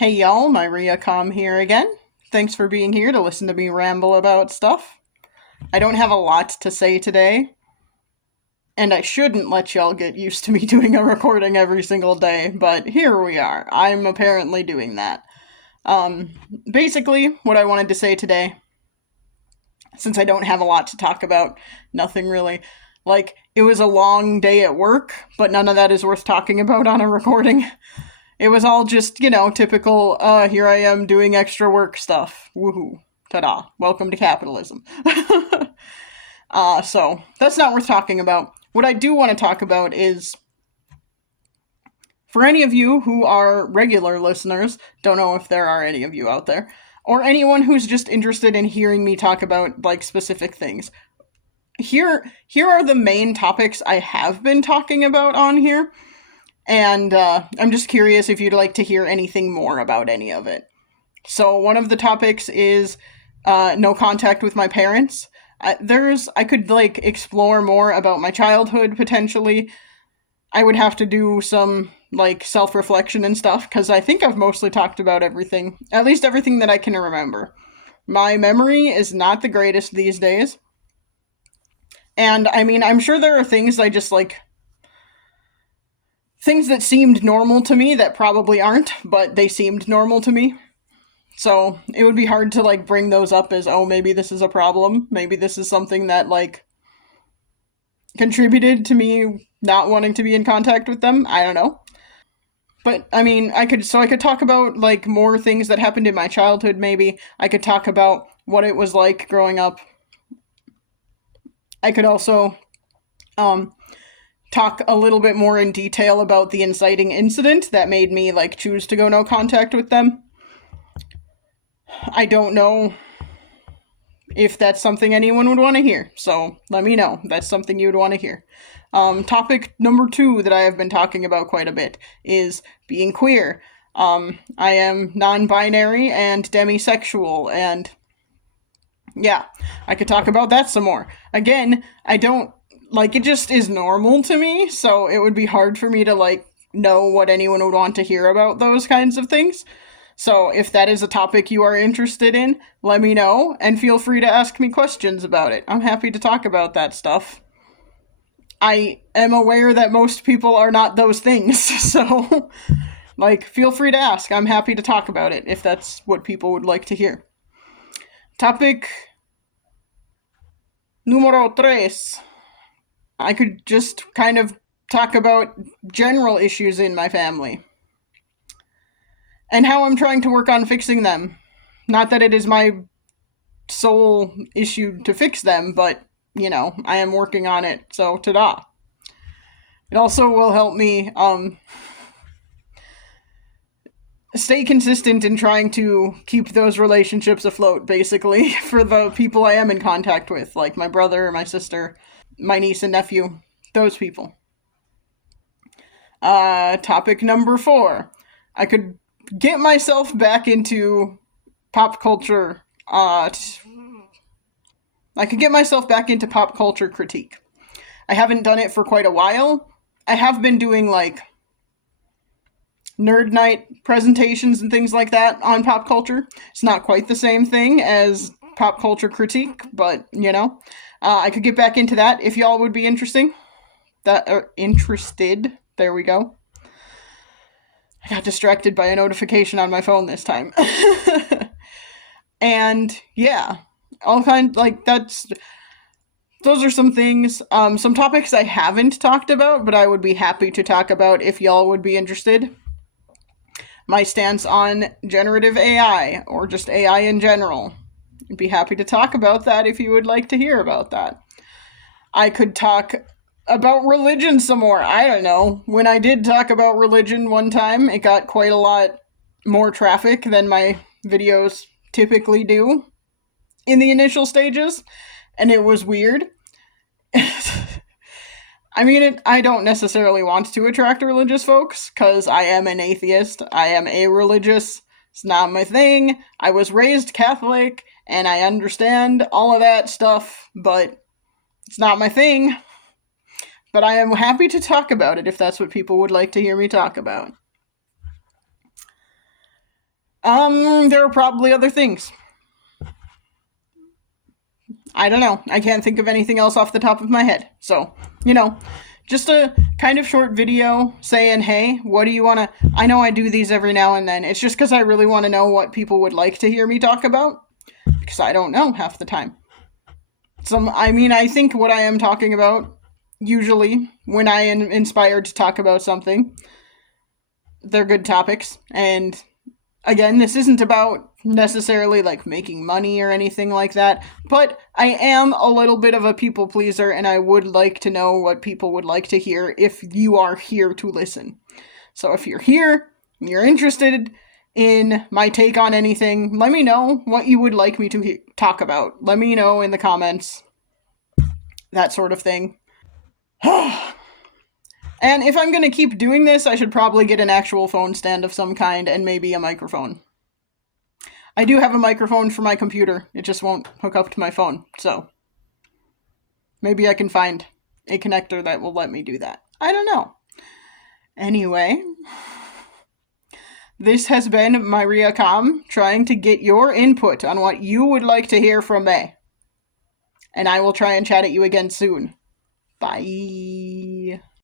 Hey y'all, Maria Com here again. Thanks for being here to listen to me ramble about stuff. I don't have a lot to say today, and I shouldn't let y'all get used to me doing a recording every single day, but here we are. I'm apparently doing that. Um, Basically, what I wanted to say today, since I don't have a lot to talk about, nothing really. Like, it was a long day at work, but none of that is worth talking about on a recording. It was all just, typical, here I am doing extra work stuff. Woohoo. Ta-da. Welcome to capitalism. So, that's not worth talking about. What I do want to talk about is, for any of you who are regular listeners, don't know if there are any of you out there, or anyone who's just interested in hearing me talk about, like, specific things. Here are the main topics I have been talking about on here. And I'm just curious if you'd like to hear anything more about any of it. So one of the topics is no contact with my parents. I could explore more about my childhood potentially. I would have to do some self-reflection and stuff because I think I've mostly talked about everything, at least everything that I can remember. My memory is not the greatest these days. And I mean, I'm sure there are things I just things that seemed normal to me that probably aren't, but they seemed normal to me. So it would be hard to bring those up as, oh, maybe this is a problem. Maybe this is something that contributed to me not wanting to be in contact with them. I don't know. But I mean, I could talk about more things that happened in my childhood maybe. I could talk about what it was like growing up. I could also talk a little bit more in detail about the inciting incident that made me choose to go no contact with them. I don't know if that's something anyone would want to hear, so let me know. That's something you would want to hear. Topic number 2 that I have been talking about quite a bit is being queer. I am non-binary and demisexual, and yeah, I could talk about that some more. Again, I don't it just is normal to me, so it would be hard for me to know what anyone would want to hear about those kinds of things. So if that is a topic you are interested in, let me know and feel free to ask me questions about it. I'm happy to talk about that stuff. I am aware that most people are not those things, so feel free to ask. I'm happy to talk about it if that's what people would like to hear. Topic numero 3. I could just kind of talk about general issues in my family and how I'm trying to work on fixing them. Not that it is my sole issue to fix them, but, I am working on it, so ta-da. It also will help me stay consistent in trying to keep those relationships afloat, basically, for the people I am in contact with, like my brother, my sister, my niece and nephew, those people. Topic number 4. I could get myself back into pop culture. I could get myself back into pop culture critique. I haven't done it for quite a while. I have been doing nerd night presentations and things like that on pop culture. It's not quite the same thing as pop culture critique, but I could get back into that if y'all would be interested. Interested. There we go. I got distracted by a notification on my phone this time. And yeah, all kind those are some things, some topics I haven't talked about, but I would be happy to talk about if y'all would be interested. My stance on generative AI, or just AI in general. I'd be happy to talk about that if you would like to hear about that. I could talk about religion some more. I don't know. When I did talk about religion one time, it got quite a lot more traffic than my videos typically do in the initial stages, and it was weird. I mean, I don't necessarily want to attract religious folks, because I am an atheist. I am a-religious. It's not my thing. I was raised Catholic, and I understand all of that stuff, but it's not my thing. But I am happy to talk about it if that's what people would like to hear me talk about. There are probably other things. I don't know. I can't think of anything else off the top of my head. So, just a kind of short video saying, hey, what do you want to... I know I do these every now and then. It's just because I really want to know what people would like to hear me talk about. Because I don't know half the time. I think what I am talking about, usually, when I am inspired to talk about something, they're good topics. And again, this isn't about necessarily like making money or anything like that, but I am a little bit of a people pleaser and I would like to know what people would like to hear if you are here to listen. So if you're here and you're interested in my take on anything, let me know what you would like me to talk about. Let me know in the comments. That sort of thing. And if I'm going to keep doing this, I should probably get an actual phone stand of some kind and maybe a microphone. I do have a microphone for my computer. It just won't hook up to my phone. So maybe I can find a connector that will let me do that. I don't know. Anyway, this has been Maria Com trying to get your input on what you would like to hear from me. And I will try and chat at you again soon. Bye.